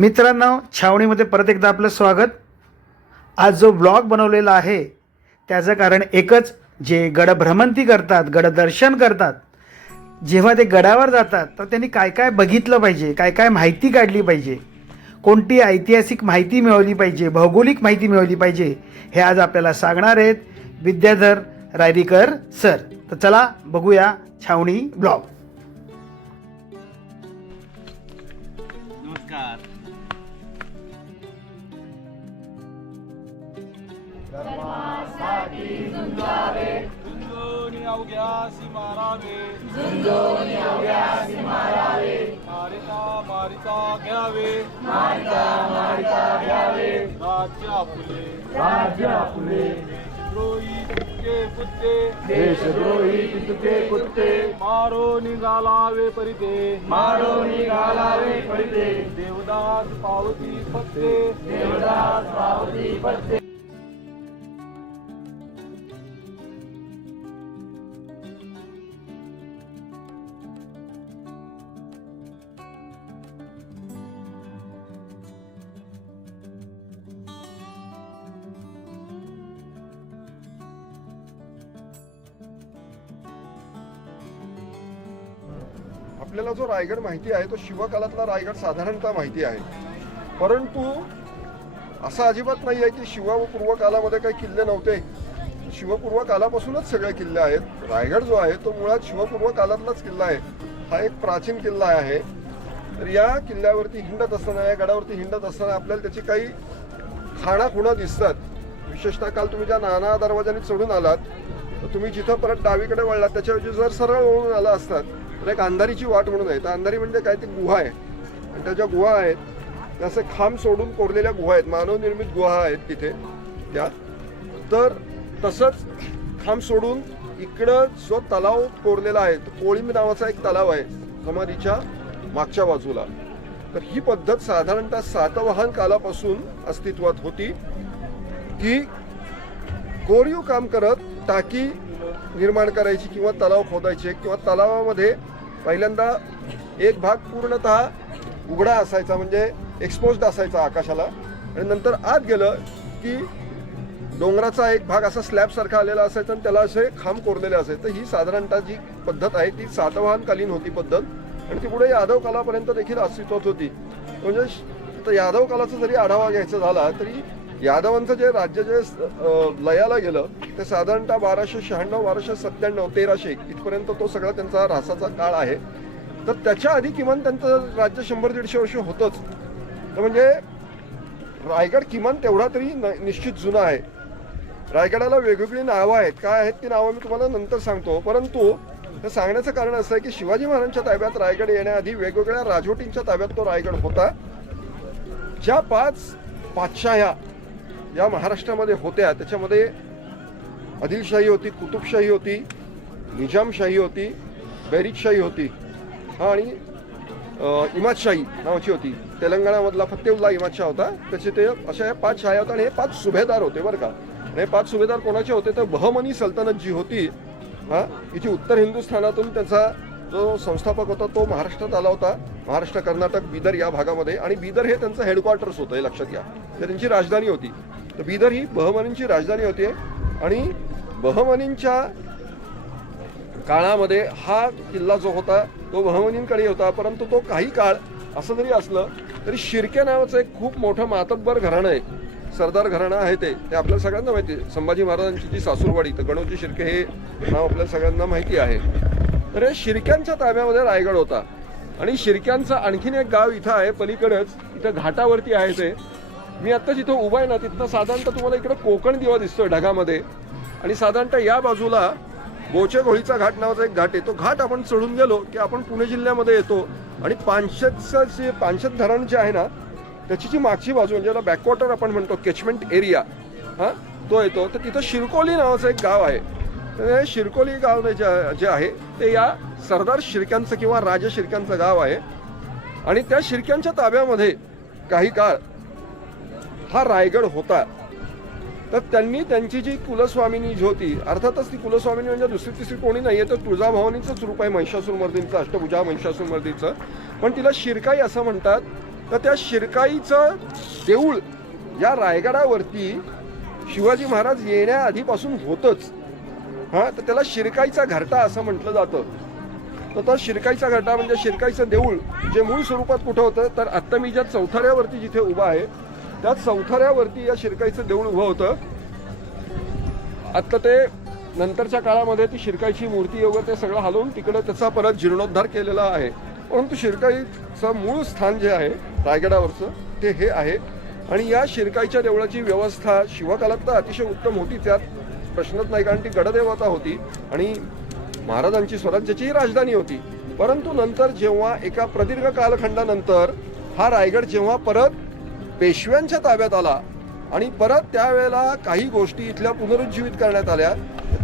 मित्रांनो छावणीमध्ये परत एकदा आपलं स्वागत. आज जो ब्लॉग बनवलेला आहे त्याचं कारण एकच जे गड भ्रमंती करतात गडदर्शन करतात जेव्हा ते गडावर जातात तर त्यांनी काय काय बघितलं पाहिजे काय काय माहिती काढली पाहिजे कोणती ऐतिहासिक माहिती मिळवली पाहिजे भौगोलिक माहिती मिळवली पाहिजे हे आज आपल्याला सांगणार आहेत विद्याधर रायरीकर सर. तर चला बघूया छावणी ब्लॉग. झुंजोनी मारावे झुंजोनी अवघ्यासी मारावे मारिता मारिता घ्यावे. मारिता मारिता घ्यावे राज्य आपुले. राज्य आपुले देशद्रोही तुके कुत्ते. देशद्रोही तुके कुत्ते मारो निघालावे परिते. मारो निघालावे परिते देवदास पावती पत्ते देवदास पावती पत्ते. रायगड माहिती आहे तो शिवकालातला रायगड साधारणतः माहिती आहे. परंतु असं अजिबात नाही आहे की शिव व पूर्व कालामध्ये काही किल्ले नव्हते. शिवपूर्व कालापासूनच सगळे किल्ले आहेत. रायगड जो आहे तो मुळात शिवपूर्व कालातलाच किल्ला आहे. हा एक प्राचीन किल्ला आहे. तर या किल्ल्यावरती हिंडत असताना या गडावरती हिंडत असताना आपल्याला त्याची काही खाणाखुणा दिसतात. विशेषतः काल तुम्ही ज्या नाना दरवाजाने चढून आलात तर तुम्ही जिथं परत डावीकडे वळलात त्याच्याऐवजी जर सरळ वळून आला असतात तर एक अंधारीची वाट म्हणून आहे. तर अंधारी म्हणजे काय? ती गुहा आहे. आणि त्या ज्या गुहा आहेत त्या असं खांब सोडून कोरलेल्या गुहा आहेत. मानवनिर्मित गुहा आहेत तिथे त्या तर तसंच खांब सोडून इकडं जो तलाव कोरलेला आहे तो कोळीम नावाचा एक तलाव आहे समाधीच्या मागच्या बाजूला. तर ही पद्धत साधारणतः सातवाहन कालापासून अस्तित्वात होती. की कोरीव काम करत टाकी निर्माण करायची किंवा तलाव खोदायचे किंवा तलावामध्ये पहिल्यांदा एक भाग पूर्णतः उघडा असायचा म्हणजे एक्सपोज्ड असायचा आकाशाला. आणि नंतर आत गेलं की डोंगराचा एक भाग असा स्लॅबसारखा आलेला असायचा आणि त्याला असे खांब कोरलेले असायचे. तर ही साधारणतः जी पद्धत आहे ती सातवाहनकालीन होती पद्धत. आणि ती पुढे यादव कालापर्यंत देखील अस्तित्वात होती. म्हणजे तर यादव कालाचा जरी आढावा घ्यायचा झाला तरी यादवांचं जे राज्य जे लयाला गेलं ते साधारणतः बाराशे शहाण्णव बाराशे सत्त्याण्णव तेराशे इथपर्यंत तो सगळा त्यांचा रासाचा काळ आहे. तर त्याच्या आधी किमान त्यांचं राज्य शंभर दीडशे वर्ष होतंच. तर म्हणजे रायगड किमान तेवढा तरी न- निश्चित जुना आहे. रायगडाला वेगवेगळी नावं आहेत. काय आहेत ती नावं मी तुम्हाला नंतर सांगतो. परंतु हे सांगण्याचं कारण असं आहे की शिवाजी महाराजांच्या ताब्यात रायगड येण्याआधी वेगवेगळ्या राजवटींच्या ताब्यात तो रायगड होता. ज्या पाच पातशाह्या या महाराष्ट्रामध्ये होत्या त्याच्यामध्ये आदिलशाही होती कुतुबशाही होती निजामशाही होती बैरिकशाही होती. हा आणि इमादशाही नावाची होती. तेलंगणामधला फतेउल्ला इमादशाह होता. त्याचे ते अशा या पाच शाह्या होत्या आणि हे पाच सुभेदार होते बरं का. आणि हे पाच सुभेदार कोणाचे होते? तर बहमनी सल्तनत जी होती. हा हिची उत्तर हिंदुस्थानातून त्याचा जो संस्थापक होता तो महाराष्ट्रात आला होता. महाराष्ट्र कर्नाटक बिदर या भागामध्ये. आणि बिदर हे त्यांचं हेडक्वार्टर्स होतं हे लक्षात घ्या. ते त्यांची राजधानी होती. तर बिदर ही बहमनींची राजधानी होती. आणि बहमनींच्या काळामध्ये हा किल्ला जो होता तो बहमनींकडे होता. परंतु तो काही काळ असं जरी असलं तरी शिर्के नावाचं एक खूप मोठं मातब्बर घराणं आहे. सरदार घराणं आहे ते. ते आपल्याला सगळ्यांना माहिती आहे. संभाजी महाराजांची जी सासूरवाडी तर गणोजी शिर्के हे नाव आपल्या सगळ्यांना माहिती आहे. तर हे शिर्क्यांच्या ताब्यामध्ये रायगड होता. आणि शिर्क्यांचं आणखीन एक गाव इथं आहे पलीकडेच. इथं घाटावरती आहे ते. मी आत्ता जिथं उभा आहे ना तिथनं साधारणतः तुम्हाला इकडं कोकण दिवा दिसतोय ढगामध्ये. आणि साधारणतः या बाजूला बोचे घोळीचा घाट नावाचा एक घाट आहे. तो घाट आपण चढून गेलो की आपण पुणे जिल्ह्यामध्ये येतो आणि पानशेतचं जे पानशेत धरण जे आहे ना त्याची जी मागची बाजू म्हणजे ज्याला बॅकवॉटर आपण म्हणतो केचमेंट एरिया हां तो येतो. तर तिथं शिरकोली नावाचं एक गाव आहे. तर हे शिरकोली गाव जे जे आहे ते या सरदार शिर्क्यांचं किंवा राजा शिर्क्यांचं गाव आहे. आणि त्या शिर्क्यांच्या ताब्यामध्ये काही काळ हा रायगड होता. तर त्यांनी त्यांची जी कुलस्वामिनी जी होती अर्थातच ती कुलस्वामिनी म्हणजे दुसरी तिसरी कोणी नाही आहे तर तुळजाभवानीचंच रूप आहे महिषासूरमर्दींचं अष्टभुजा महिषासूरमर्दीचं पण तिला शिरकाई असं म्हणतात तर त्या शिरकाईचं देऊळ या रायगडावरती शिवाजी महाराज येण्याआधीपासून होतंच. हां तर त्याला शिरकाईचा घरटा असं म्हटलं जातं. तर तो शिरकाईचा घरटा म्हणजे शिरकाईचं देऊळ जे मूळ स्वरूपात कुठं होतं तर आत्ता मी ज्या चौथाऱ्यावरती जिथे उभा आहे त्या चौथऱ्यावरती या शिरकाईचं देऊळ उभं होतं. आत्ता ते नंतरच्या काळामध्ये ती शिरकाईची मूर्ती वगैरे ते सगळं हलवून तिकडं त्याचा परत जीर्णोद्धार केलेला आहे. परंतु शिरकाईचं मूळ स्थान जे आहे रायगडावरचं ते हे आहे. आणि या शिरकाईच्या देवळाची व्यवस्था शिवकालात तर अतिशय उत्तम होती. त्यात प्रश्नच नाही कारण ती गडदेवता होती आणि महाराजांची स्वराज्याचीही राजधानी होती. परंतु नंतर जेव्हा एका प्रदीर्घ कालखंडानंतर हा रायगड जेव्हा परत पेशव्यांच्या ताब्यात आला आणि परत त्यावेळेला काही गोष्टी इथल्या पुनरुज्जीवित करण्यात आल्या.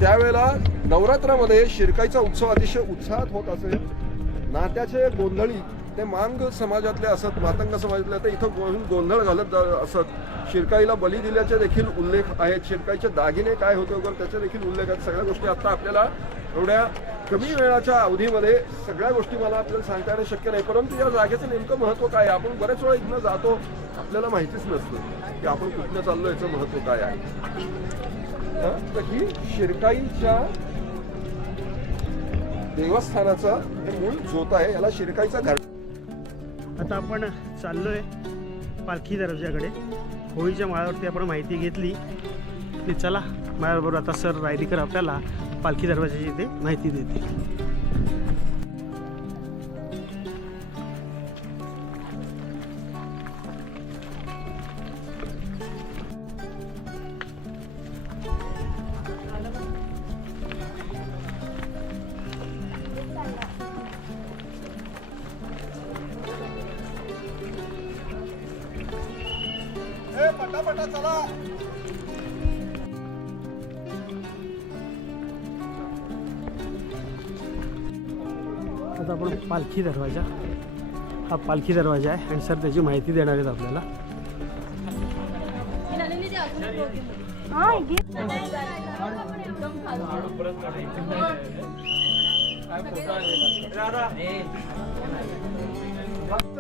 त्यावेळेला नवरात्रामध्ये शिरकाईचा उत्सव अतिशय उत्साहात होत असेल. नात्याचे गोंधळी ते मांग समाजातले असत मातंग समाजातले तर इथं गोंधळ घालत जा- असत. शिरकाईला बली दिल्याचे देखील उल्लेख आहेत. शिरकाईचे दागिने काय होते वगैरे त्याचे देखील उल्लेख आहेत. सगळ्या गोष्टी आता आपल्याला एवढ्या कमी वेळाच्या अवधीमध्ये सगळ्या गोष्टी मला आपल्याला सांगता येणं शक्य नाही. परंतु या जागेचं नेमकं महत्त्व काय आहे? आपण बरेच वेळा इथनं जातो आपल्याला माहितीच नसतं की आपण कुठनं चाललो याचं महत्त्व काय आहे. तर ही शिरकाईच्या देवस्थानाचा हे मूळ झोत आहे याला शिरकाईचा घर. आता आपण चाललोय पालखी दरवाजाकडे होळीच्या माळावरती आपण माहिती घेतली की चला माझ्याबरोबर आता सर रायडीकर आपल्याला. पालखी दरवाजाची इथे माहिती देते पटापटा चला. पालखी दरवाजा. हा पालखी दरवाजा आहे आणि सर त्याची माहिती देणार आहेत आपल्याला.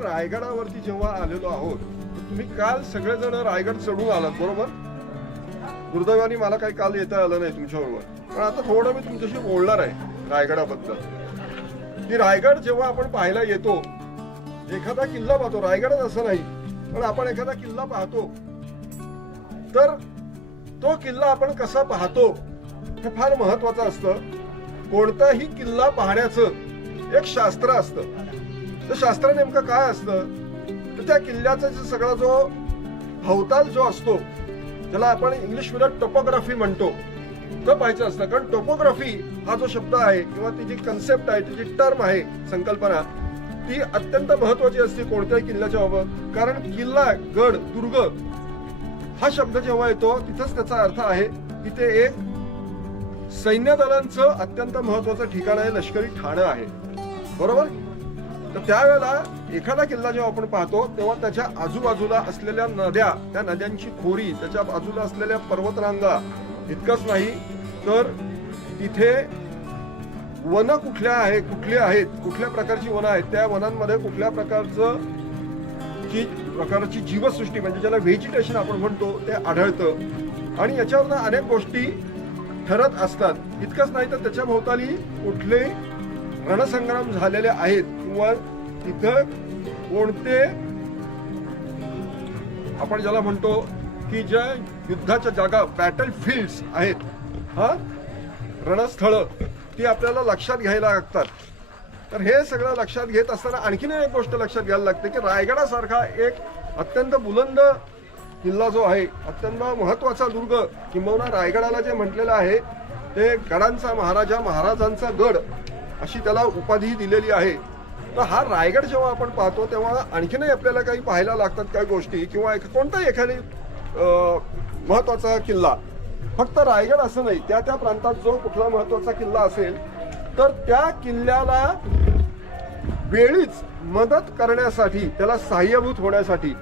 रायगडावरती जेव्हा आलेलो आहोत तुम्ही काल सगळेजण रायगड चढून आलात बरोबर? दुर्दैवाने मला काही काल येता आलं नाही तुमच्याबरोबर. पण आता थोडं मी तुमच्याशी बोलणार आहे रायगडाबद्दल. की रायगड जेव्हा आपण पाहायला येतो एखादा किल्ला पाहतो रायगडच असं नाही पण आपण एखादा किल्ला पाहतो तर तो किल्ला आपण कसा पाहतो हे फार महत्वाचं असतं. कोणताही किल्ला पाहण्याचं एक शास्त्र असतं. तर शास्त्र नेमकं काय असतं? तर त्या किल्ल्याचा जो सगळा जो भवताल जो असतो त्याला आपण इंग्लिशमध्ये टोपोग्राफी म्हणतो इतकं पाहायचं असतं. कारण टोपोग्राफी हा जो शब्द आहे किंवा ती जी कन्सेप्ट आहे ती जी टर्म आहे संकल्पना ती अत्यंत महत्वाची असते कोणत्याही किल्ल्याच्या बाबत. कारण किल्ला गड दुर्ग हा शब्द जेव्हा येतो तिथंच त्याचा अर्थ आहे. तिथे एक सैन्य दलांचं अत्यंत महत्वाचं ठिकाण आहे लष्करी ठाणं आहे. बरोबर? तर त्यावेळेला एखादा किल्ला जेव्हा आपण पाहतो तेव्हा त्याच्या आजूबाजूला असलेल्या नद्या त्या नद्यांची खोरी त्याच्या बाजूला असलेल्या पर्वतरांगा इतकंच नाही तर तिथे वन कुठल्या आहे कुठली आहेत कुठल्या प्रकारची वनं आहेत त्या वनांमध्ये कुठल्या प्रकारचं जी प्रकारची जीवसृष्टी म्हणजे ज्याला व्हेजिटेशन आपण म्हणतो ते आढळतं. आणि याच्यावरनं अनेक गोष्टी ठरत असतात. इतकंच नाही तर त्याच्या भोवताली कुठले रणसंग्राम झालेले आहेत किंवा तिथं कोणते आपण ज्याला म्हणतो की ज्या युद्धाच्या जागा बॅटल फील्ड्स आहेत. हा? रणस्थळं ती आपल्याला लक्षात घ्यायला लागतात. तर हे सगळं लक्षात घेत असताना आणखीन एक गोष्ट लक्षात घ्यायला लागते की रायगडासारखा एक अत्यंत बुलंद किल्ला जो आहे अत्यंत महत्त्वाचा दुर्ग किंबहुना रायगडाला जे म्हटलेलं आहे ते गडांचा महाराजा महाराजांचा गड अशी त्याला उपाधी दिलेली आहे. तर हा रायगड जेव्हा आपण पाहतो तेव्हा आणखीनही आपल्याला काही पाहायला लागतात काही गोष्टी किंवा एक- कोणताही एखादी महत्त्वाचा महत्त्वाचा किल्ला. फक्त रायगड असं नाही त्या त्या प्रांतात जो कुठला महत्त्वाचा किल्ला असेल तर त्या किल्ल्याला वेळीच मदत करण्यासाठी त्याला सहाय्यभूत होण्यासाठी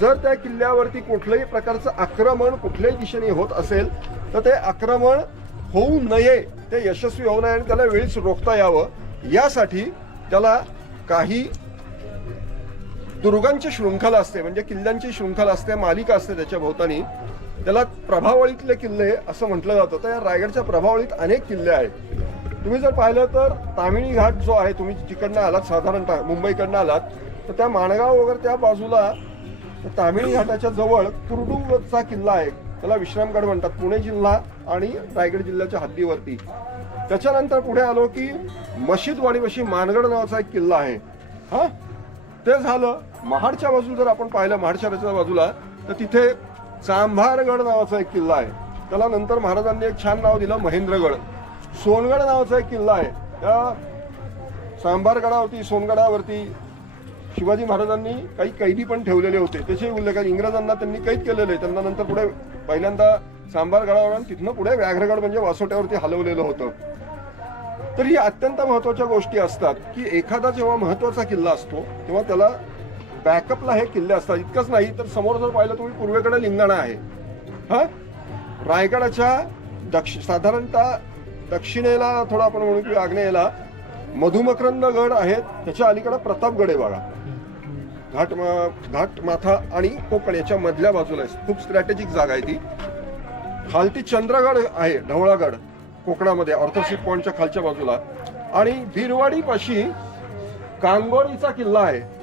जर त्या किल्ल्यावरती कुठल्याही प्रकारचं आक्रमण कुठल्याही दिशेने होत असेल तर ते आक्रमण होऊ नये ते यशस्वी होऊ नये आणि त्याला वेळीच रोखता यावं. यासाठी त्याला काही दुर्गांची शृंखला असते म्हणजे किल्ल्यांची शृंखला असते मालिका असते त्याच्या भोवतानी. त्याला प्रभावळीतले किल्ले असं म्हटलं जातं तर या रायगडच्या प्रभावळीत अनेक किल्ले आहेत. तुम्ही जर पाहिलं तर तामिणी घाट जो आहे तुम्ही तिकडनं आलात साधारणतः मुंबईकडनं आलात तर त्या माणगाव वगैरे त्या बाजूला तामिणी घाटाच्या जवळ कुर्डूचा किल्ला आहे. त्याला विश्रामगड म्हणतात. पुणे जिल्हा आणि रायगड जिल्ह्याच्या हद्दीवरती. त्याच्यानंतर पुढे आलो की मशीदवाडीपाशी मानगड नावाचा एक किल्ला आहे. हा? ते झालं महाडच्या बाजूला जर आपण पाहिलं महाडच्या बाजूला तर तिथे चांभारगड नावाचा एक किल्ला आहे. त्याला नंतर महाराजांनी एक छान नाव दिलं महेंद्रगड. सोनगड नावाचा एक किल्ला आहे. त्या सांभारगडावरती सोनगडावरती शिवाजी महाराजांनी काही कैदी पण ठेवलेले होते. त्याचे उल्लेख आहे. इंग्रजांना त्यांनी कैद केलेले आहे. त्यांना नंतर पुढे पहिल्यांदा सांभारगडावर आणि तिथनं पुढे व्याघ्रगड म्हणजे वासोट्यावरती हलवलेलं होतं. तर ही अत्यंत महत्त्वाच्या गोष्टी असतात की एखादा जेव्हा महत्त्वाचा किल्ला असतो तेव्हा त्याला बॅकअपला हे किल्ले असतात. इतकंच नाही तर समोर जर पाहिलं तुम्ही पूर्वेकडे लिंगाणा आहे. हा? रायगडाच्या दक्ष साधारणतः दक्षिणेला थोडं आपण म्हणू की आग्नेयेला मधुमकरंद गड आहेत. त्याच्या अलीकडे प्रतापगड आहे बघा. घाट घाट माथा आणि कोकण याच्या मधल्या बाजूला आहे. खूप स्ट्रॅटेजिक जागा आहे ती. खालती चंद्रगड आहे ढवळागड कोकणामध्ये ऑर्थोसिप पॉईंटच्या खालच्या बाजूला. आणि भिरवाडी पाशी कांगोरीचा किल्ला आहे.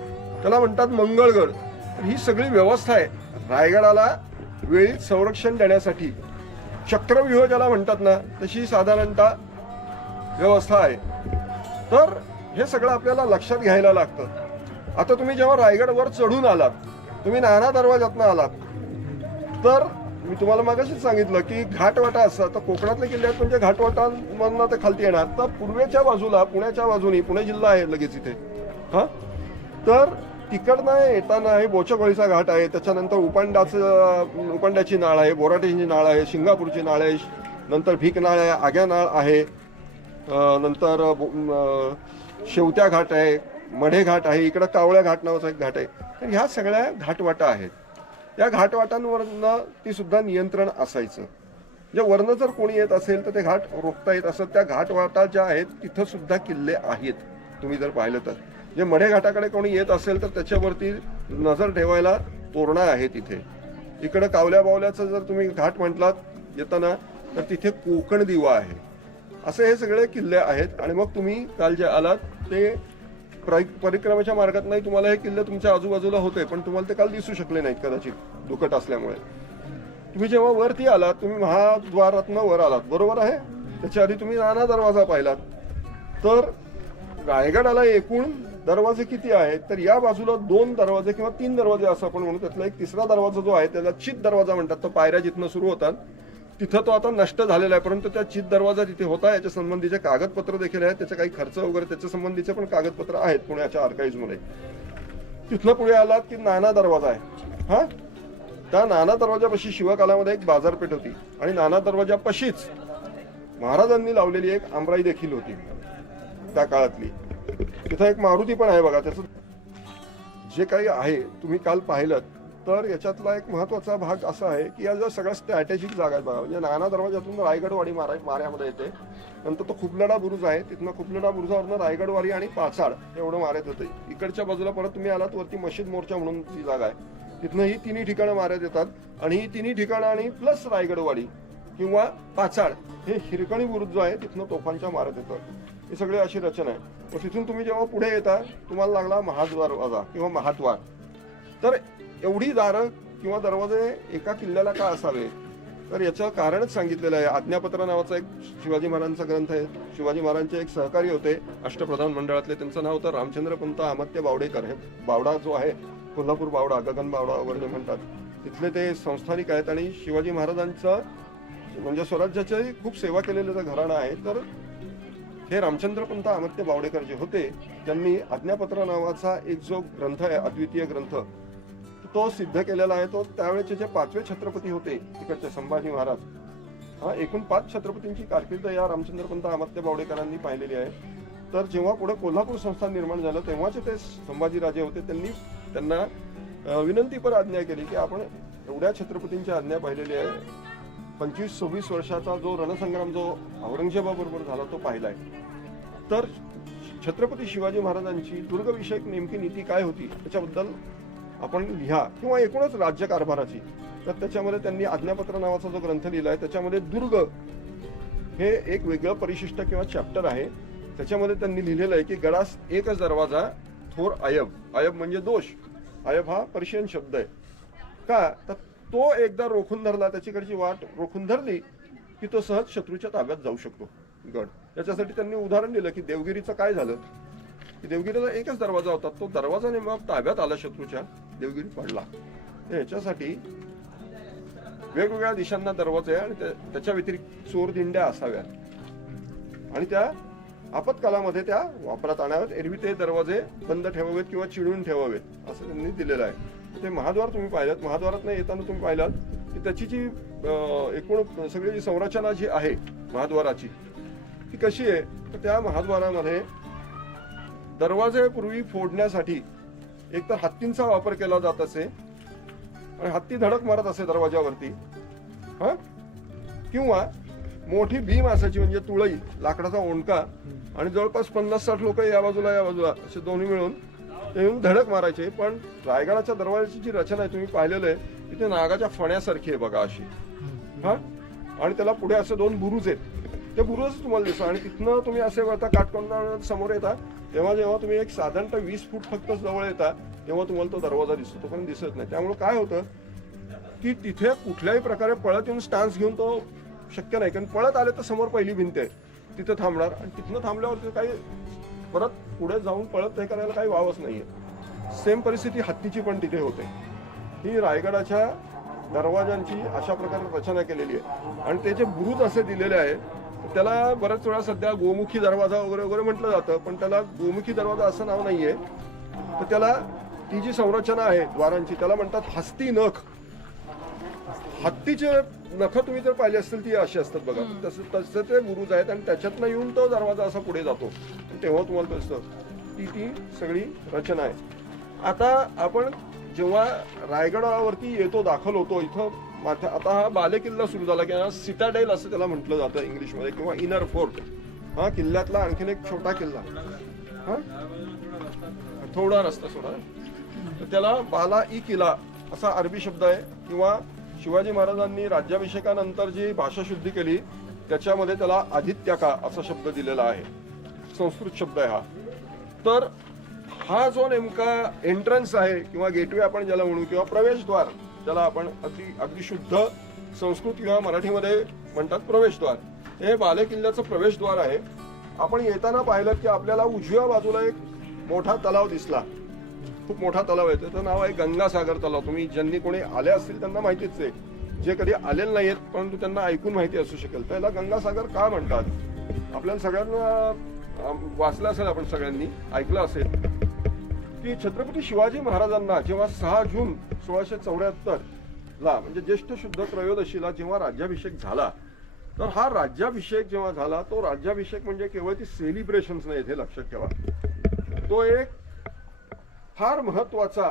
त्याला म्हणतात मंगळगड. तर ही सगळी व्यवस्था आहे. रायगडाला वेळीत संरक्षण देण्यासाठी. चक्रव्यूह ज्याला म्हणतात ना तशी साधारणतः व्यवस्था आहे. तर हे सगळं आपल्याला लक्षात घ्यायला लागतं. आता तुम्ही जेव्हा रायगडवर चढून आलात तुम्ही नाना दरवाजातनं आलात तर मी तुम्हाला मागाशीच सांगितलं की घाटवाटा असतात तर कोकणातले किल्ले आहेत म्हणजे घाटवाटांमधनं ते खालती येणार. तर पूर्वेच्या बाजूला पुण्याच्या बाजूनी पुणे जिल्हा आहे लगेच इथे. हां? तर तिकडनं येताना हे बोचकोळीचा घाट आहे. त्याच्यानंतर उपांडाचं उपांड्याची नाळ आहे बोराटेची नाळ आहे सिंगापूरची नाळ आहे नंतर भीक नाळ आहे आग्या नाळ आहे नंतर शेवत्या घाट आहे मढे घाट आहे इकडं कावळ्या घाट नावाचा एक घाट आहे. तर ह्या सगळ्या घाटवाटा आहेत. या घाटवाटांवरनं ती सुद्धा नियंत्रण असायचं. जे वरनं जर कोणी येत असेल तर ते घाट रोखता येत असत. त्या घाटवाटा ज्या आहेत तिथं सुद्धा किल्ले आहेत. तुम्ही जर पाहिलं तर. जे मढे घाटाकडे कोणी येत असेल तर त्याच्यावरती नजर ठेवायला तोरणा आहे तिथे. इकडं कावल्या बावल्याचं जर तुम्ही घाट म्हटलात येताना तर तिथे कोकण दिवा आहे. असे हे सगळे किल्ले आहेत आणि मग तुम्ही काल जे आलात ते प्र- परिक्रमेच्या मार्गात नाही तुम्हाला हे किल्ले तुमच्या आजूबाजूला होते पण तुम्हाला ते काल दिसू शकले नाहीत कदाचित दुकट असल्यामुळे. तुम्ही जेव्हा वरती आलात तुम्ही महाद्वारातनं वर आलात बरोबर आहे? त्याच्या आधी तुम्ही नाना दरवाजा पाहिलात. तर रायगडाला एकूण दरवाजे किती आहेत? तर या बाजूला दोन दरवाजे किंवा तीन दरवाजे असं आपण म्हणू. त्यातला एक तिसरा दरवाजा जो आहे त्याला चित दरवाजा म्हणतात. तो पायऱ्या जिथनं सुरू होतात तिथं तो आता नष्ट झालेला आहे. परंतु त्या चित दरवाजा तिथे होता याच्या संबंधीचे कागदपत्र देखील आहेत त्याचे काही खर्च वगैरे त्याच्या संबंधीचे पण कागदपत्र आहेत पुण्याच्या आर्काईजमध्ये तिथलं तिथनं पुढे आलात की नाना दरवाजा आहे. हा? त्या नाना दरवाजापाशी शिवकालामध्ये एक बाजारपेठ होती. आणि नाना दरवाजापाशीच महाराजांनी लावलेली एक आमराई देखील होती त्या काळातली. तिथं एक मारुती पण आहे बघा त्याचं जे काही आहे तुम्ही काल पाहिलं तर याच्यातला एक महत्त्वाचा भाग असा आहे की या ज्या सगळ्या स्ट्रॅटेजिक जागा आहेत बघा म्हणजे नाना दरवाजातून रायगडवाडी मारा माऱ्यामध्ये येते. नंतर तो खुपलडा बुरुज आहे तिथनं खुपलडा बुरुजावरनं रायगडवाडी आणि पाचाड एवढं मारत होते इकडच्या बाजूला परत तुम्ही आलात वरती मशीद मोर्चा म्हणून ती जागा आहे. तिथनं ही तिन्ही ठिकाणं मारत येतात आणि ही तिन्ही ठिकाणं आणि प्लस रायगडवाडी किंवा पाचाड हे हिरकणी बुरुज जो आहे तिथनं तोफांच्या मारत येतात. ही सगळी अशी रचना आहे. व तिथून तुम्ही जेव्हा पुढे येता तुम्हाला लागला महाद्वार किंवा महाद्वार. तर एवढी दारं किंवा दरवाजे एका किल्ल्याला का असावे? तर याचं कारणच सांगितलेलं आहे. आज्ञापत्र नावाचा एक शिवाजी महाराजांचा ग्रंथ आहे. शिवाजी महाराजांचे एक सहकारी होते अष्टप्रधान मंडळातले. त्यांचं नाव होतं रामचंद्र पंत अमात्य बावडेकर. हे बावडा जो आहे कोल्हापूर बावडा गगन बावडा वगैरे म्हणतात तिथले ते संस्थानिक आहेत. आणि शिवाजी महाराजांचं म्हणजे स्वराज्याची खूप सेवा केलेलं घराणं आहे तर हे रामचंद्रपंत अमत्य बावडेकर जे होते. त्यांनी आज्ञापत्र नावाचा एक जो ग्रंथ आहे अद्वितीय ग्रंथ तो सिद्ध केलेला आहे. तो त्यावेळेचे जे पाचवे छत्रपती होते तिकडचे संभाजी महाराज. हा एकूण पाच छत्रपतींची कारकीर्द या रामचंद्रपंत अमत्य बावडेकरांनी पाहिलेली आहे. तर जेव्हा पुढे कोल्हापूर संस्थान निर्माण झालं तेव्हाचे ते संभाजीराजे होते. त्यांनी त्यांना विनंतीपर आज्ञा केली की आपण एवढ्या छत्रपतींची आज्ञा पाहिलेली आहे. पंचवीस सव्वीस वर्षाचा जो रणसंग्राम जो औरंगजेबाबरोबर झाला तो पाहिला आहे तर छत्रपती शिवाजी महाराजांची दुर्गविषयक नेमकी नीती काय होती त्याच्याबद्दल आपण लिहा. किंवा एकूणच राज्यकारभाराची तर त्याच्यामध्ये त्यांनी आज्ञापत्र नावाचा जो ग्रंथ लिहिला आहे त्याच्यामध्ये दुर्ग हे एक वेगळं परिशिष्ट किंवा चॅप्टर आहे. त्याच्यामध्ये त्यांनी लिहिलेलं आहे की गडास एकच दरवाजा थोर आयब आयब म्हणजे दोष. आयब हा पर्शियन शब्द आहे. का? तर तो एकदा रोखून धरला त्याच्याकडची वाट रोखून धरली की तो सहज शत्रूच्या ताब्यात जाऊ शकतो. गड. याच्यासाठी त्यांनी उदाहरण दिलं की देवगिरीचं काय झालं? की देवगिरीला एकच दरवाजा होता. तो दरवाजा नेमका ताब्यात आला शत्रूच्या. देवगिरी पडला. तर याच्यासाठी वेगवेगळ्या दिशांना दरवाजे आणि त्या- त्याच्या व्यतिरिक्त चोर दिंड्या असाव्या आणि त्या आपत्कालामध्ये त्या वापरात आणाव्यात. एरवी ते दरवाजे बंद ठेवावेत किंवा चिडून ठेवावेत असं त्यांनी दिलेलं आहे. ते महाद्वार तुम्ही पाहिलं महाद्वारात येताना तुम्ही पाहिलात की त्याची जी एकूण सगळी जी संरचना जी आहे महाद्वाराची ती कशी आहे? तर त्या महाद्वारामध्ये दरवाजेपूर्वी फोडण्यासाठी एकतर हत्तींचा वापर केला जात असे आणि हत्ती धडक मारत असे दरवाजावरती हा? किंवा मोठी भीम असायची म्हणजे तुळई लाकडाचा ओंडका आणि जवळपास पन्नास साठ लोक या बाजूला या बाजूला असे दोन्ही मिळून ते येऊन धडक मारायचे. पण रायगडाच्या दरवाजाची जी रचना आहे तुम्ही पाहिलेलं आहे तिथे ते नागाच्या फण्यासारखी आहे बघा अशी. हा? आणि त्याला पुढे असे दोन बुरुज आहेत. ते बुरुज तुम्हाला दिसतात आणि तिथनं तुम्ही असे आता काटकोंडा समोर येता तेव्हा जेव्हा तुम्ही एक साधारणतः वीस फूट फक्त जवळ येता तेव्हा तुम्हाला तो दरवाजा दिसतो. तो पण दिसत नाही. त्यामुळे काय होतं की तिथे कुठल्याही प्रकारे पळत येऊन स्टान्स घेऊन तो शक्य नाही. कारण पळत आले तर समोर पहिली भिंत आहे. तिथे थांबणार. आणि तिथनं थांबल्यावर काही परत पुढे जाऊन पळत हे करायला काही वावच नाहीये. सेम परिस्थिती हत्तीची पण तिथे होते. ही रायगडाच्या दरवाजांची अशा प्रकारे रचना केलेली आहे. आणि त्याचे बुरुज असे दिलेले आहेत त्याला बऱ्याच वेळा सध्या गोमुखी दरवाजा वगैरे वगैरे म्हटलं जातं पण त्याला गोमुखी दरवाजा असं नाव नाहीये. तर त्याला ती जी संरचना आहे द्वारांची त्याला म्हणतात हस्ती नख. हत्तीचे नख तुम्ही जर पाहिले असतील ती अशी असतात बघा. तसं तसं ते बुरुज आहेत आणि त्याच्यातनं येऊन तो दरवाजा असा पुढे जातो. तेव्हा तुम्हाला तो दिसतं ती ती सगळी रचना आहे. आता आपण जेव्हा रायगडावरती येतो दाखल होतो इथं माथा आता हा बालेकिल्ला सुरू झाला किंवा सिटाडेल असं त्याला म्हटलं जातं इंग्लिशमध्ये किंवा इनर फोर्ट हा किल्ल्यातला आणखीन एक छोटा किल्ला. हा? थोडा रस्ता सोडा. तर त्याला बाला ई किला असा अरबी शब्द आहे. किंवा शिवाजी महाराजांनी राज्याभिषेकानंतर जी भाषा शुद्धी केली त्याच्यामध्ये त्याला आदित्यका असा शब्द दिलेला आहे. संस्कृत शब्द आहे हा. तर हा जो नेमका एंट्रन्स आहे किंवा गेटवे आपण ज्याला म्हणू किंवा प्रवेशद्वार ज्याला आपण अगदी अगदी शुद्ध संस्कृत किंवा मराठीमध्ये म्हणतात प्रवेशद्वार. हे बाले किल्ल्याचं प्रवेशद्वार आहे. आपण येताना पाहिलं की आपल्याला उजव्या बाजूला एक मोठा तलाव दिसला. खूप मोठा तलाव आहे. त्याचं नाव आहे गंगासागर तलाव. तुम्ही ज्यांनी कोणी आले असतील त्यांना माहितीच आहे. जे कधी आलेले नाहीत परंतु त्यांना ऐकून माहिती असू शकेल. त्याला गंगासागर का म्हणतात? आपल्याला सगळ्यांना वाचलं असेल आपण सगळ्यांनी ऐकलं असेल. की छत्रपती शिवाजी महाराजांना जेव्हा सहा जून सोळाशे चौऱ्याहत्तर ला म्हणजे ज्येष्ठ शुद्ध त्रयोदशीला जेव्हा राज्याभिषेक झाला तर हा राज्याभिषेक जेव्हा झाला तो राज्याभिषेक म्हणजे केवळ ती सेलिब्रेशन्स नाही हे लक्षात ठेवा. तो एक फार महत्त्वाचा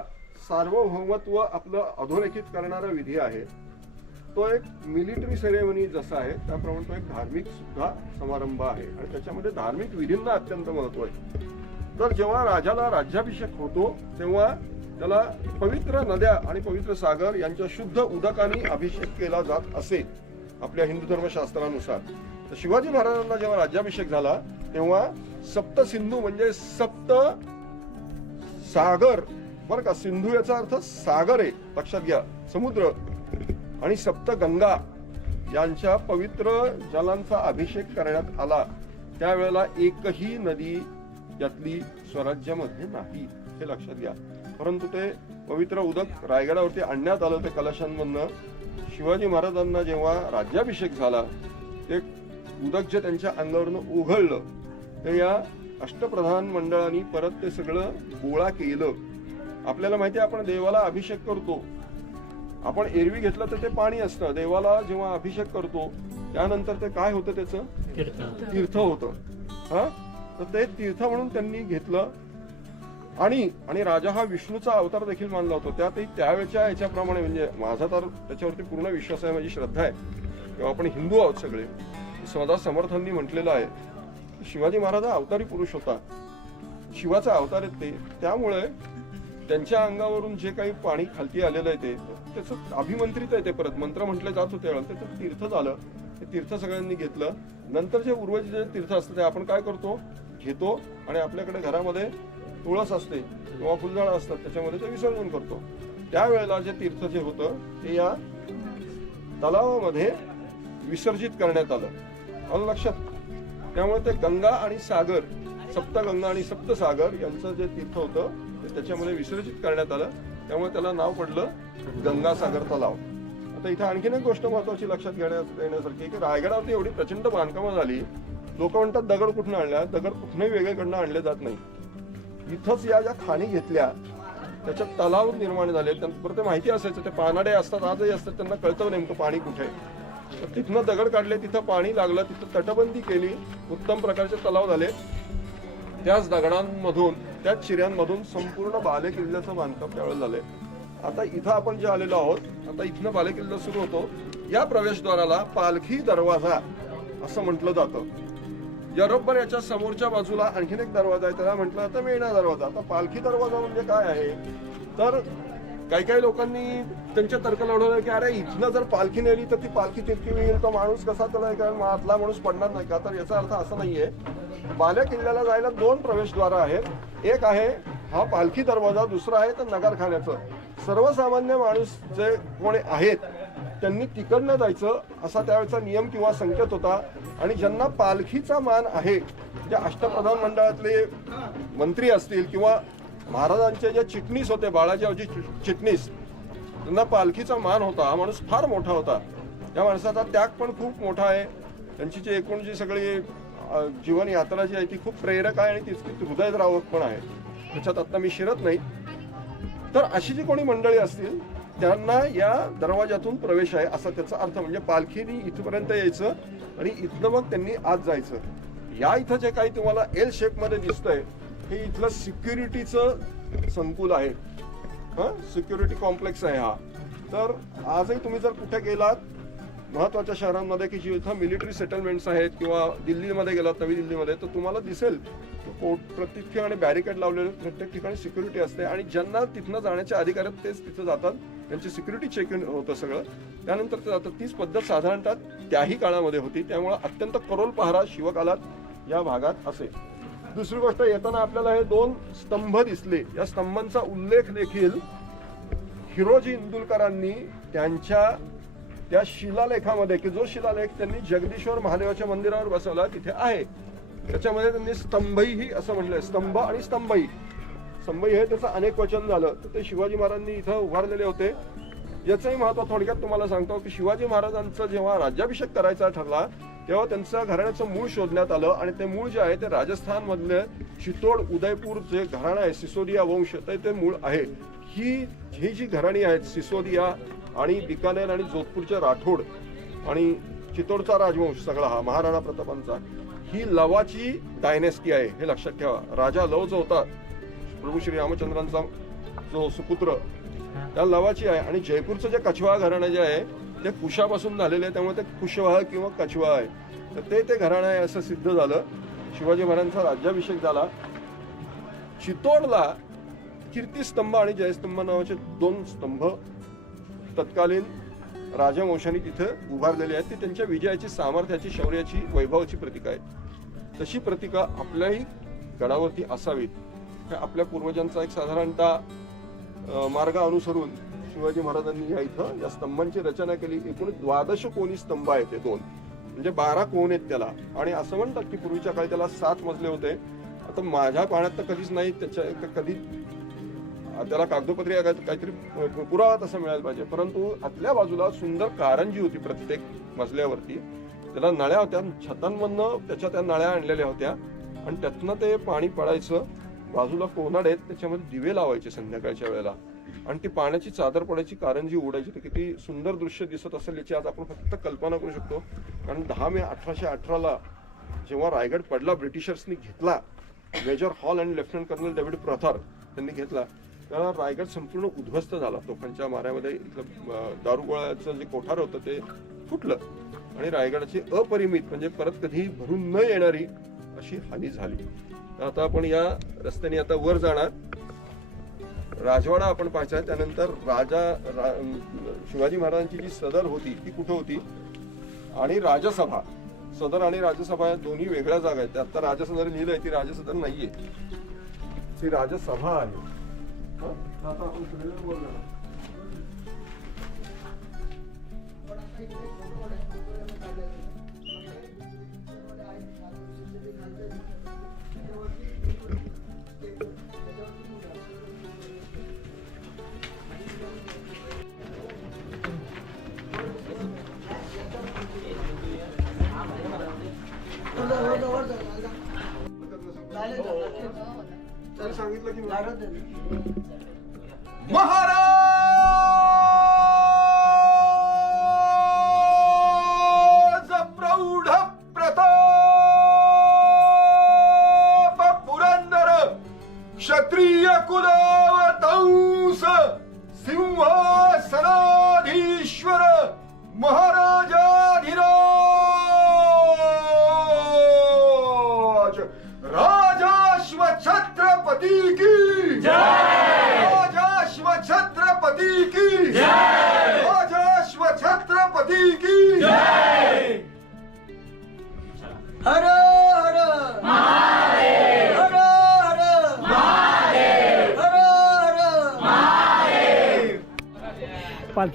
सार्वभौमत्व आपलं अधोरेखित करणारा विधी आहे. तो एक मिलिटरी सेरेमनी जसा आहे त्याप्रमाणे तो एक धार्मिक सुद्धा समारंभ आहे. आणि त्याच्यामध्ये धार्मिक विधींना अत्यंत महत्त्व आहे. तर जेव्हा राजाला राज्याभिषेक होतो तेव्हा त्याला पवित्र नद्या आणि पवित्र सागर यांच्या शुद्ध उदकाने अभिषेक केला जात असे आपल्या हिंदू धर्मशास्त्रानुसार. तर शिवाजी महाराजांना जेव्हा राज्याभिषेक झाला तेव्हा सप्त सिंधू म्हणजे सप्त सागर. बरं का? सिंधू याचा अर्थ सागर आहे लक्षात घ्या. समुद्र आणि सप्त गंगा यांच्या पवित्र जलांचा अभिषेक करण्यात आला. त्यावेळेला एकही नदी यातली स्वराज्यामध्ये नाही हे लक्षात घ्या. परंतु ते पवित्र उदक रायगडावरती आणण्यात आलं ते कलशांमधनं. शिवाजी महाराजांना जेव्हा राज्याभिषेक झाला ते उदक जे त्यांच्या अंगावरनं उघळलं ते या अष्टप्रधान मंडळांनी परत ते सगळं गोळा केलं. आपल्याला माहिती आहे आपण देवाला अभिषेक करतो. आपण एरवी घेतलं तर ते पाणी असतं. देवाला जेव्हा अभिषेक करतो त्यानंतर ते काय होतं त्याचं? तीर्थ होतं. हा? तर ते तीर्थ म्हणून त्यांनी घेतलं. आणि आणि राजा हा विष्णूचा अवतार देखील मानला होता. त्यातही त्यावेळच्या याच्याप्रमाणे म्हणजे माझा तर त्याच्यावरती पूर्ण विश्वास आहे माझी श्रद्धा आहे. किंवा आपण हिंदू आहोत सगळे. स्वतः समर्थांनी म्हटलेलं आहे. शिवाजी महाराज हा अवतारी पुरुष होता. शिवाचा अवतार आहेत ते. त्यामुळे त्यांच्या अंगावरून जे काही पाणी खालती आलेलं आहे ते त्याचं अभिमंत्रित आहे ते परत. मंत्र म्हटले जात होते त्याचं तीर्थ झालं. ते तीर्थ सगळ्यांनी घेतलं. नंतर जे उर्वरित जे तीर्थ असतं ते आपण काय करतो? घेतो आणि आपल्याकडे घरामध्ये तुळस असते किंवा फुलझाडं असतात त्याच्यामध्ये ते विसर्जन करतो. त्यावेळेला जे तीर्थ जे होतं ते या तलावामध्ये विसर्जित करण्यात आलं. आलं लक्षात. त्यामुळे ते गंगा आणि सागर सप्तगंगा आणि सप्तसागर यांचं जे तीर्थ होतं ते त्याच्यामध्ये विसर्जित करण्यात आलं. त्यामुळे त्याला नाव पडलं गंगासागर तलाव. तर इथे आणखीन एक गोष्ट महत्वाची लक्षात घेण्यास येण्यासारखी की रायगडावरती एवढी प्रचंड बांधकामं झाली. लोक म्हणतात दगड कुठून आणल्या दगड कुठनंही वेगळेकडनं आणले जात नाही. इथंच या ज्या खाणी घेतल्या त्याच्यात तलाव निर्माण झाले. त्यांना ते माहिती असायचं ते पानाडे असतात आजही असतात त्यांना कळतं नेमकं पाणी कुठे आहे. तर तिथनं दगड काढले तिथं पाणी लागलं तिथं तटबंदी केली उत्तम प्रकारचे तलाव झाले. त्याच दगडांमधून त्याच चिऱ्यांमधून संपूर्ण बाले किल्ल्याचं बांधकाम त्यावेळेस झालंय. आता इथं आपण जे आलेलो आहोत आता इथनं बालेकिल्ला सुरू होतो. या प्रवेशद्वाराला पालखी दरवाजा असं म्हटलं जातं. बरोबर याच्या समोरच्या बाजूला आणखीन एक दरवाजा आहे त्याला म्हटलं जातं मेणा दरवाजा. आता पालखी दरवाजा म्हणजे काय आहे? तर काही काही लोकांनी त्यांच्या तर्क लढवलं की अरे इथनं जर पालखी नेली तर ती पालखी तितकी होईल तो माणूस कसा त्याला कारण आतला माणूस पडणार नाही का? तर याचा अर्थ असा नाहीये. बाल्या किल्ल्याला जायला दोन प्रवेशद्वार आहेत. एक आहे हा पालखी दरवाजा दुसरा आहे तर नगरखान्याचं. सर्वसामान्य माणूस जे कोणी आहेत त्यांनी तिकडनं जायचं असा त्यावेळेचा नियम किंवा संकेत होता. आणि ज्यांना पालखीचा मान आहे जे अष्टप्रधान मंडळातले मंत्री असतील किंवा महाराजांचे जे चिटणीस होते बाळाजीवजी चि- चिटणीस त्यांना पालखीचा मान होता. हा माणूस फार मोठा होता. या माणसाचा त्याग पण खूप मोठा आहे. त्यांची जी एकूण जी सगळी जीवन यात्रा जी आहे ती खूप प्रेरक आहे आणि तितकी हृदयद्रावक पण आहे. त्याच्यात आता मी शिरत नाही. तर अशी जी कोणी मंडळी असतील त्यांना या दरवाजातून प्रवेश आहे असा त्याचा अर्थ म्हणजे पालखीनी इथपर्यंत यायचं आणि इथनं मग त्यांनी आत जायचं. या इथं जे काही तुम्हाला एल शेपमध्ये दिसतंय हे इथलं सिक्युरिटीचं संकुल आहे. हां? सिक्युरिटी कॉम्प्लेक्स आहे हा. तर आजही तुम्ही जर कुठे गेलात महत्त्वाच्या शहरांमध्ये की जिथं मिलिटरी सेटलमेंट्स आहेत किंवा दिल्लीमध्ये गेलात नवी दिल्लीमध्ये तर तुम्हाला दिसेल कोर्ट प्रत्येक ठिकाणी बॅरिकेड लावलेले प्रत्येक ठिकाणी सिक्युरिटी असते आणि ज्यांना तिथनं जाण्याचे अधिकार आहेत तेच तिथं जातात. त्यांची सिक्युरिटी चेक इन होतं सगळं. त्यानंतर ते जातात. तीच पद्धत साधारणतः त्याही काळामध्ये होती. त्यामुळे अत्यंत करोल पहारा शिवकालात या भागात असे. दुसरी गोष्ट येताना आपल्याला हे दोन स्तंभ दिसले. या स्तंभांचा उल्लेख देखील हिरोजी इंदुलकरांनी त्यांच्या त्या शिलालेखामध्ये की जो शिलालेख त्यांनी जगदीश्वर महादेवाच्या मंदिरावर बसवला तिथे आहे. त्याच्यामध्ये त्यांनी स्तंभही असं म्हटलंय स्तंभ आणि स्तंभई. स्तंभई हे त्याचं अनेक वचन झालं. तर ते शिवाजी महाराजांनी इथं उभारलेले होते. याचंही महत्त्व थोडक्यात तुम्हाला सांगतो की शिवाजी महाराजांचा जेव्हा राज्याभिषेक करायचा ठरला तेव्हा त्यांचं घराण्याचं मूळ शोधण्यात आलं. आणि ते मूळ जे आहे ते राजस्थान मधले चितोड उदयपूर जे घराणं आहे सिसोदिया वंश. ते मूळ आहे. ही ही जी घराणी आहेत सिसोदिया आणि बिकानेर आणि जोधपूरचे राठोड आणि चितोडचा राजवंश सगळा हा महाराणा प्रतापांचा ही लवाची डायनेस्टी आहे हे लक्षात ठेवा. राजा लव जो होता प्रभू श्री रामचंद्रांचा जो सुपुत्र त्या लवाची आहे. आणि जयपूरचं जे कछवा घराणं जे आहे ते कुशापासून झालेलं आहे त्यामुळे ते कुशवाह किंवा कछवा आहे. तर ते ते घराणं आहे असं सिद्ध झालं. शिवाजी महाराजांचा राज्याभिषेक झाला. चितोडला कीर्तिस्तंभ आणि जयस्तंभ नावाचे दोन स्तंभ तत्कालीन राजवंशांनी तिथं उभारलेले आहेत. ती त्यांच्या विजयाची सामर्थ्याची शौर्याची वैभवाची प्रतीक आहे तशी प्रतिका आपल्याही गडावरती असावीत. आपल्या पूर्वजांचा एक साधारणतः मार्ग अनुसरून शिवाजी महाराजांनी या इथं या स्तंभांची रचना केली. एकूण द्वादश कोणी स्तंभ आहेत ते दोन. म्हणजे बारा कोण आहेत त्याला. आणि असं म्हणतात की पूर्वीच्या काळी त्याला सात मजले होते. आता माझ्या पाण्यात तर कधीच नाही त्याच्या कधी त्याला कागदोपत्री काहीतरी पुरावा तसा मिळायला पाहिजे. परंतु आतल्या बाजूला सुंदर कारंजी होती प्रत्येक मजल्यावरती. त्याला नळ्या होत्या. छतांमधनं त्याच्या त्या नळ्या आणलेल्या होत्या. आणि त्यातनं ते पाणी पडायचं. बाजूला कोनाड आहेत. त्याच्यामध्ये दिवे लावायचे संध्याकाळच्या वेळेला. आणि ती पाण्याची चादर पडायची कारंजी उडायची. तर किती सुंदर दृश्य दिसत असेल याची आज आपण फक्त कल्पना करू शकतो. कारण दहा मे अठराशे अठराला जेव्हा रायगड पडला ब्रिटिशर्सनी घेतला. मेजर हॉल आणि लेफ्टनंट कर्नल डेव्हिड प्रथार त्यांनी घेतला. तर रायगड संपूर्ण उद्ध्वस्त झाला? तोफांच्या माऱ्यामध्ये इथलं अं, दारुगोळ्याचं जे कोठार होतं ते फुटलं. आणि रायगडाची अपरिमित म्हणजे परत कधी भरून न येणारी अशी हानी झाली. आता आपण या रस्त्याने आता वर जाणार. राजवाडा आपण पाहायचा आहे. त्यानंतर राजा रा- शिवाजी महाराजांची जी सदर होती ती कुठं होती? आणि राजसभा. सदर आणि राजसभा या दोन्ही वेगळ्या जागा आहेत. आता राजसदर लिहिलंय ती राजसदर नाहीये. ती राजसभा आहे. आता आपण पुढे वर सांगितलं की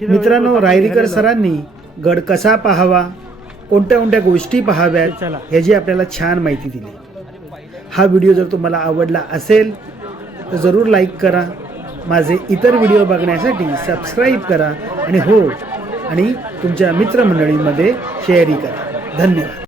मित्रांनो रायरीकर सरांनी गड कसा पाहावा कोणत्या कोणत्या गोष्टी पाहाव्यात ह्याची आपल्याला छान माहिती दिली. हा व्हिडिओ जर तुम्हाला आवडला असेल तर जरूर लाईक करा. माझे इतर व्हिडिओ बघण्यासाठी सबस्क्राईब करा. आणि हो आणि तुमच्या मित्रमंडळींमध्ये शेअरही करा. धन्यवाद.